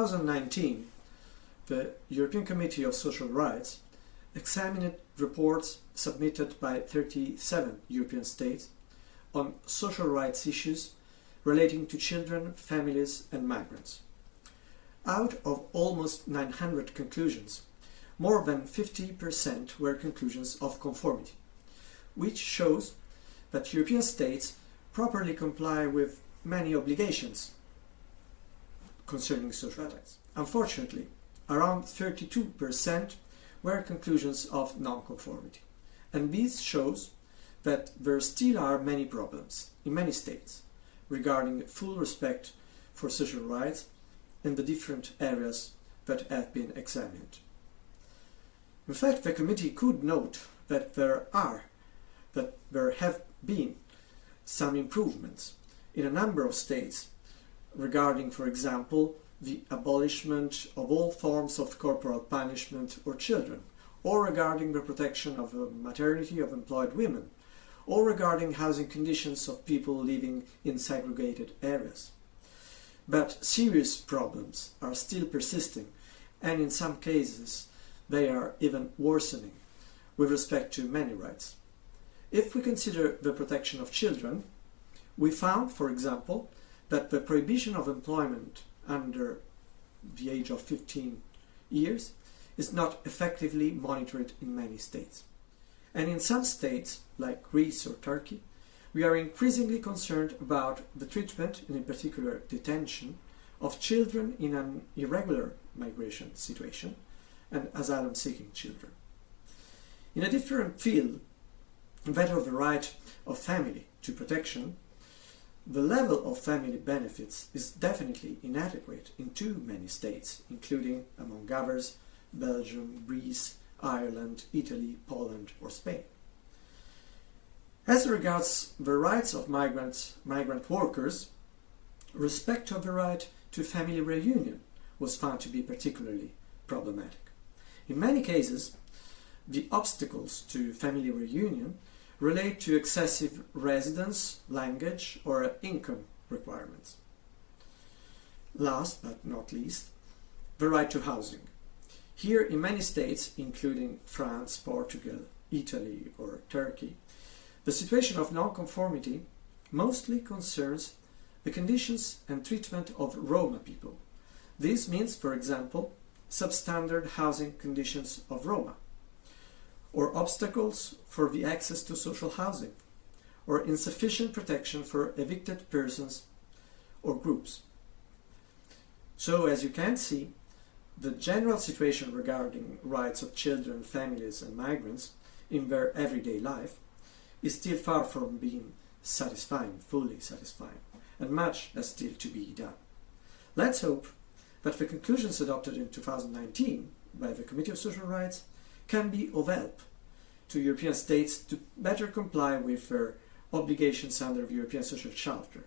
2019, the European Committee of Social Rights examined reports submitted by 37 European states on social rights issues relating to children, families and migrants. Out of almost 900 conclusions, more than 50% were conclusions of conformity, which shows that European states properly comply with many obligations concerning social rights. Unfortunately, around 32% were conclusions of non-conformity, and this shows that there still are many problems in many states regarding full respect for social rights in the different areas that have been examined. In fact, the committee could note that there have been some improvements in a number of states regarding, for example, the abolishment of all forms of corporal punishment for children, or regarding the protection of the maternity of employed women, or regarding housing conditions of people living in segregated areas. But serious problems are still persisting, and in some cases they are even worsening with respect to many rights. If we consider the protection of children, we found, for example, that the prohibition of employment under the age of 15 years is not effectively monitored in many states. And in some states, like Greece or Turkey, we are increasingly concerned about the treatment, and in particular detention, of children in an irregular migration situation and asylum-seeking children. In a different field, that of the right of family to protection, the level of family benefits is definitely inadequate in too many states, including, among others, Belgium, Greece, Ireland, Italy, Poland or Spain. As regards the rights of migrant workers, respect of the right to family reunion was found to be particularly problematic. In many cases, the obstacles to family reunion relate to excessive residence, language or income requirements. Last but not least, the right to housing. Here in many states, including France, Portugal, Italy or Turkey, the situation of non-conformity mostly concerns the conditions and treatment of Roma people. This means, for example, substandard housing conditions of Roma, or obstacles for the access to social housing, or insufficient protection for evicted persons or groups. So, as you can see, the general situation regarding rights of children, families and migrants in their everyday life is still far from being fully satisfying, and much has still to be done. Let's hope that the conclusions adopted in 2019 by the Committee of Social Rights can be of help to European states to better comply with their obligations under the European Social Chapter.